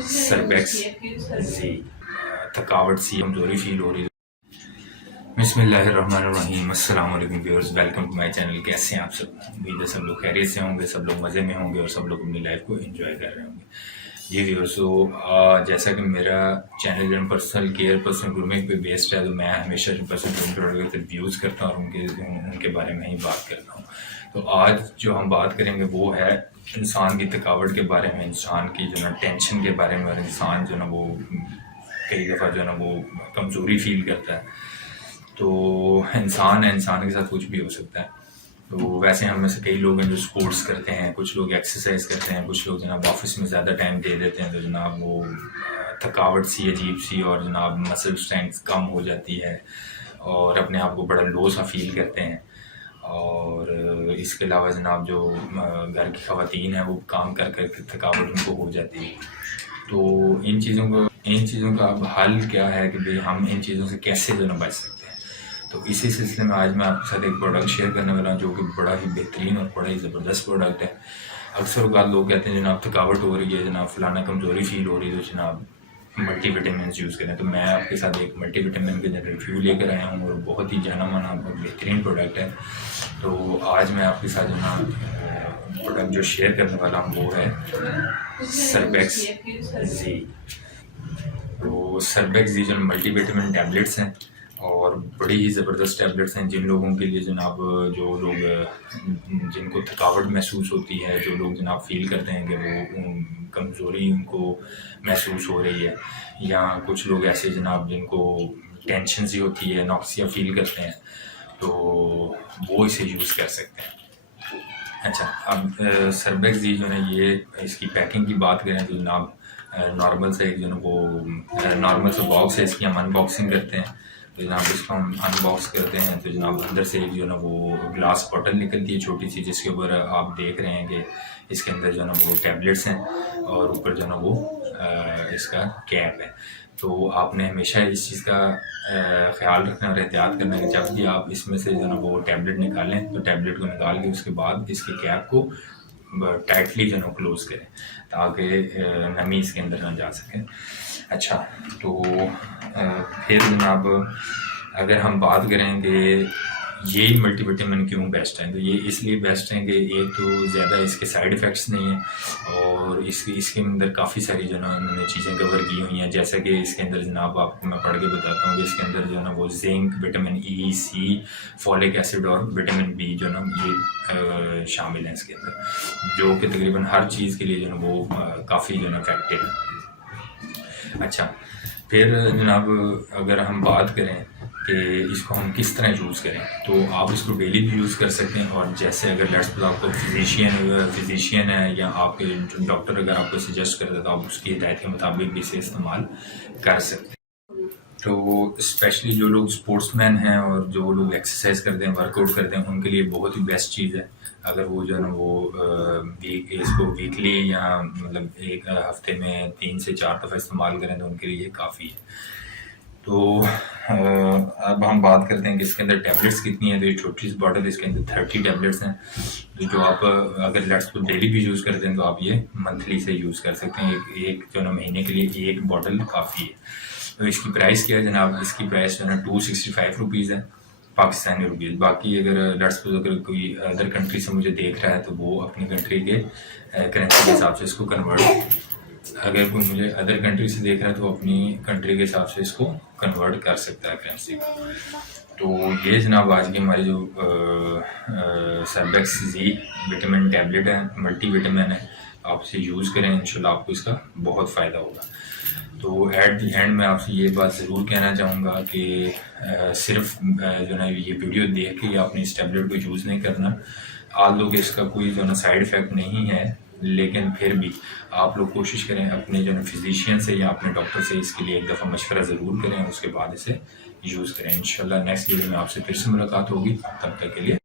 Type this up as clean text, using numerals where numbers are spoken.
سربیکس زی، تھکاوٹ سی، کمزوری فیل ہو رہی ہے۔ بسم اللہ الرحمن الرحیم، السلام علیکم viewers, welcome to my channel. کیسے ہیں آپ سب؟ امید ہے سب لوگ خیریت سے ہوں گے، سب لوگ مزے میں ہوں گے اور سب لوگ اپنی لائف کو انجوائے کر رہے ہوں گے۔ جی ویورز، جیسا کہ میرا چینل جو پرسنل کیئر، پرسنل گرومنگ پہ بیسڈ ہے، تو میں ہمیشہ پرسنل گرومنگ پروڈکٹ ریویوز کرتا ہوں اور ان کے بارے میں ہی بات کرتا ہوں۔ تو آج جو ہم بات کریں گے وہ ہے انسان کی تھکاوٹ کے بارے میں، انسان کی جو نا ٹینشن کے بارے میں، اور انسان جو نا وہ کئی دفعہ جو نا وہ کمزوری فیل کرتا ہے۔ تو انسان ہے، انسان کے ساتھ کچھ بھی ہو سکتا ہے۔ تو ویسے ہم میں سے کئی لوگ ہیں جو اسپورٹس کرتے ہیں، کچھ لوگ ایکسرسائز کرتے ہیں، کچھ لوگ جناب آفس میں زیادہ ٹائم دے دیتے ہیں، تو جناب وہ تھکاوٹ سی عجیب سی اور جناب مسل اسٹرینتھ کم ہو جاتی ہے اور اپنے آپ کو بڑا لو سا فیل کرتے ہیں۔ اور اس کے علاوہ جناب جو گھر کی خواتین ہیں وہ کام کر کر کے تھکاوٹ ان کو ہو جاتی ہے۔ تو ان چیزوں کا اب حل کیا ہے کہ بھئی ہم ان چیزوں سے کیسے جو نا بچ سکتے ہیں۔ تو اسی سلسلے میں آج میں آپ کے ساتھ ایک پروڈکٹ شیئر کرنے والا ہوں جو کہ بڑا ہی بہترین اور بڑا ہی زبردست پروڈکٹ ہے۔ اکثر اوقات لوگ کہتے ہیں جناب تھکاوٹ ہو رہی ہے، جناب فلانا کمزوری فیل ہو رہی ہے، تو جناب ملٹی وٹامنس یوز کریں۔ تو میں آپ کے ساتھ ایک ملٹی وٹامن کے ریویو لے کر آیا ہوں اور بہت ہی جانا مانا اور بہترین پروڈکٹ ہے۔ تو آج میں آپ کے ساتھ جناب پروڈکٹ جو شیئر کرنے والا ہوں وہ ہے سربیکس زی۔ تو سربیکس زی جو ملٹی وٹامن ٹیبلٹس ہیں اور بڑی ہی زبردست ٹیبلٹس ہیں جن لوگوں کے لیے جناب، جو لوگ جن کو تھکاوٹ محسوس ہوتی ہے، جو لوگ جناب فیل کرتے ہیں کہ وہ کمزوری ان کو محسوس ہو رہی ہے، یا کچھ لوگ ایسے جناب جن کو ٹینشن سی ہوتی ہے، نوکسیا فیل کرتے ہیں، تو وہ اسے یوز کر سکتے ہیں۔ اچھا، اب سربیکس زی جو ہے یہ اس کی پیکنگ کی بات کریں تو جناب نارمل سے ایک جو ہے وہ نارمل سے باکس ہے، اس کی ہم ان باکسنگ کرتے ہیں۔ تو جناب اس کو ہم ان باکس کرتے ہیں تو جناب اندر سے ایک جو ہے نا وہ گلاس بوٹل نکلتی ہے چھوٹی سی، جس کے اوپر آپ دیکھ رہے ہیں کہ اس کے اندر جو ہے نا وہ ٹیبلٹس ہیں اور اوپر جو ہے نا وہ اس کا کیپ ہے۔ تو آپ نے ہمیشہ اس چیز کا خیال رکھنا اور احتیاط کرنا ہے کہ جب بھی آپ اس میں سے جو ہے نا وہ ٹیبلٹ نکالیں تو ٹیبلٹ کو نکال کے اس کے بعد اس کے کیپ کو ٹائٹلی جو ہے نا کلوز کریں تاکہ نمی اس کے اندر نہ جا سکے۔ اچھا، تو پھر جناب اگر ہم بات کریں کہ یہ ملٹی وٹامن کیوں بیسٹ ہیں، تو یہ اس لیے بیسٹ ہیں کہ ایک تو زیادہ اس کے سائیڈ ایفیکٹس نہیں ہیں اور اس کے اندر کافی ساری جو ہے نا انہوں نے چیزیں کور کی ہوئی ہیں، جیسا کہ اس کے اندر جناب آپ کو میں پڑھ کے بتاتا ہوں کہ اس کے اندر جو ہے نا وہ زنک، وٹامن ای، سی، فولک ایسڈ اور وٹامن بی جو ہے نا یہ شامل ہیں اس کے اندر، جو کہ تقریباً ہر چیز کے لیے جو ہے نا وہ کافی جو ہے نا افیکٹو ہے۔ اچھا، پھر جناب اگر ہم بات کریں کہ اس کو ہم کس طرح یوز کریں، تو آپ اس کو ڈیلی بھی یوز کر سکتے ہیں، اور جیسے اگر لیٹس سپوز آپ کو فزیشین ہے یا آپ کے ڈاکٹر اگر آپ کو سجیسٹ کرتے ہیں تو آپ اس کی ہدایت کے مطابق بھی اسے استعمال کر سکتے ہیں۔ تو اسپیشلی جو لوگ اسپورٹس مین ہیں اور جو لوگ ایکسرسائز کرتے ہیں، ورک آؤٹ کرتے ہیں، ان کے لیے بہت ہی بیسٹ چیز ہے۔ اگر وہ جو ہے نا وہ اس کو ویکلی یا مطلب ایک ہفتے میں 3 سے 4 دفعہ استعمال کریں تو ان کے لیے کافی ہے۔ تو اب ہم بات کرتے ہیں کہ اس کے اندر ٹیبلٹس کتنی ہیں۔ تو یہ چھوٹی سی باٹل، اس کے اندر 30 ٹیبلٹس ہیں، جو آپ اگر لیٹس کو ڈیلی بھی یوز کرتے ہیں تو آپ یہ منتھلی سے یوز کر سکتے ہیں۔ ایک جو ہے نا مہینے کے لیے ایک باٹل کافی ہے۔ تو اس کی پرائس کیا ہے جناب؟ اس کی پرائس جو ہے نا 265 روپیز ہے، پاکستانی روپیز۔ باقی اگر لیٹس سپوز اگر کوئی ادر کنٹری سے مجھے دیکھ رہا ہے تو وہ اپنی کنٹری کے کرنسی کے حساب سے اس کو اگر کوئی مجھے ادر کنٹری سے دیکھ رہا ہے تو اپنی کنٹری کے حساب سے اس کو کنورٹ کر سکتا ہے کرنسی کو۔ تو یہ جناب آج کی ہماری جو سربیکس زی وٹامن ٹیبلٹ ہے، ملٹی وٹامن ہے، آپ اسے یوز کریں، انشاءاللہ آپ کو اس کا بہت فائدہ ہوگا۔ تو ایٹ دی اینڈ میں آپ سے یہ بات ضرور کہنا چاہوں گا کہ صرف جو ہے نا یہ ویڈیو دیکھ کے آپ نے اس ٹیبلٹ کو یوز نہیں کرنا۔ آپ لوگ اس کا کوئی جو ہے نا سائیڈ ایفیکٹ نہیں ہے، لیکن پھر بھی آپ لوگ کوشش کریں اپنے جو ہے فزیشین سے یا اپنے ڈاکٹر سے اس کے لیے ایک دفعہ مشورہ ضرور کریں، اس کے بعد اسے یوز کریں۔ انشاءاللہ نیکسٹ ویڈیو میں آپ سے پھر سے ملاقات ہوگی، تب تک کے لیے